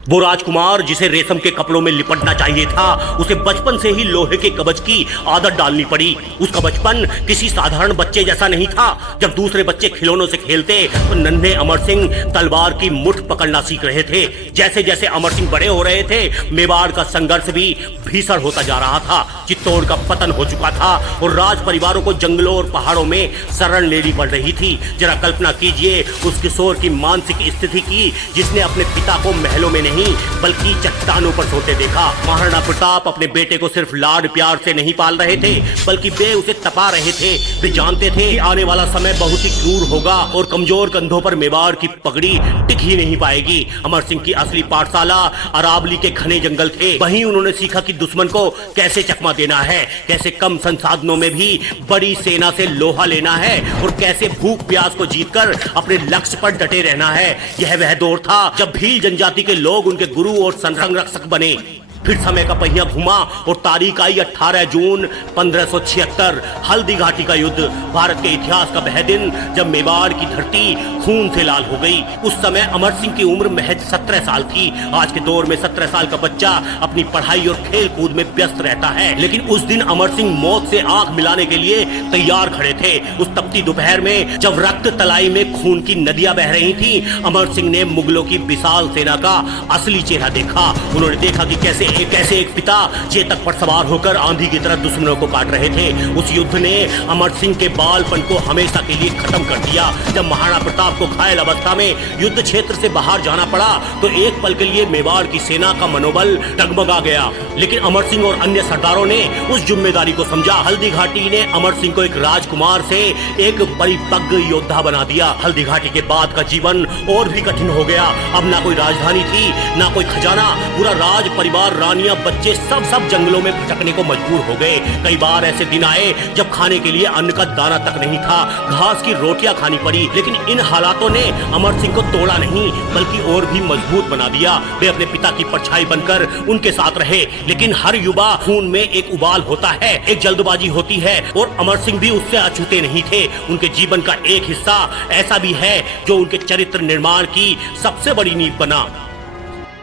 वो राजकुमार जिसे रेशम के कपड़ों में लिपटना चाहिए था, उसे बचपन से ही लोहे के कवच की आदत डालनी पड़ी। उसका बचपन किसी साधारण बच्चे जैसा नहीं था। जब दूसरे बच्चे खिलौनों से खेलते तो नन्हे अमर सिंह तलवार की मुठ पकड़ना सीख रहे थे। जैसे जैसे अमर सिंह बड़े हो रहे थे, मेवाड़ का संघर्ष भी भीषण होता जा रहा था। चित्तौड़ का पतन हो चुका था और राज परिवारों को जंगलों और पहाड़ों में शरण लेनी पड़ रही थी। जरा कल्पना कीजिए उस किशोर की मानसिक स्थिति की, जिसने अपने पिता को महलों में नहीं बल्कि चट्टानों पर सोते देखा। महाराणा प्रताप अपने बेटे को सिर्फ लाड प्यार से नहीं पाल रहे थे, बल्कि वे उसे तपा रहे थे। वे जानते थे कि आने वाला समय बहुत ही क्रूर होगा और कमजोर कंधों पर मेवाड़ की पगड़ी टिक ही नहीं पाएगी। अमर सिंह की असली पाठशाला अरावली के घने जंगल थे। वहीं उन्होंने सीखा कि दुश्मन को कैसे चकमा देना है, कैसे कम संसाधनों में भी बड़ी सेना से लोहा लेना है और कैसे भूख प्यास को जीतकर अपने लक्ष्य पर डटे रहना है। यह वह दौर था जब भील जनजाति के लोग उनके गुरु और संरक्षक बने। फिर समय का पहिया घुमा और तारीख आई 18 जून 1576, हल्दी घाटी का युद्ध। भारत के इतिहास का वह दिन जब मेवाड़ की धरती खून से लाल हो गई। उस समय अमर सिंह की उम्र महज 17 साल थी। आज के दौर में 17 साल का बच्चा अपनी पढ़ाई और खेल कूद में व्यस्त रहता है, लेकिन उस दिन अमर सिंह मौत से आंख मिलाने के लिए तैयार खड़े थे। उस तपती दोपहर में जब रक्त तलाई में खून की नदियां बह रही थी, अमर सिंह ने मुगलों की विशाल सेना का असली चेहरा देखा। उन्होंने देखा कि कैसे एक पिता चेतक पर सवार होकर आंधी की तरह दुश्मनों को काट रहे थे। उस युद्ध ने अमर सिंह के बालपन को हमेशा के लिए खत्म कर दिया। जब महाराणा प्रताप को घायल अवस्था में युद्ध क्षेत्र से बाहर जाना पड़ा तो एक पल के लिए मेवाड़ की सेना का मनोबल डगमगा गया, लेकिन अमर सिंह और अन्य सरदारों ने उस जिम्मेदारी को समझा। हल्दी घाटी ने अमर सिंह को एक राजकुमार से एक परिपक्व योद्धा बना दिया। हल्दी घाटी के बाद का जीवन और भी कठिन हो गया। अब ना कोई राजधानी थी, ना कोई खजाना। पूरा राज परिवार, रानियां, बच्चे सब जंगलों में भटकने को मजबूर हो गए। कई बार ऐसे दिन आए जब खाने के लिए अन्न का दाना तक नहीं था, घास की रोटियां खानी पड़ी। लेकिन इन हालातों ने अमर सिंह को तोड़ा नहीं बल्कि और भी मजबूत बना दिया। वे अपने पिता की परछाई बनकर उनके साथ रहे। लेकिन हर युवा खून में एक उबाल होता है, एक जल्दबाजी होती है, और अमर सिंह भी उससे अछूते नहीं थे। उनके जीवन का एक हिस्सा ऐसा भी है जो उनके चरित्र निर्माण की सबसे बड़ी नींव बना।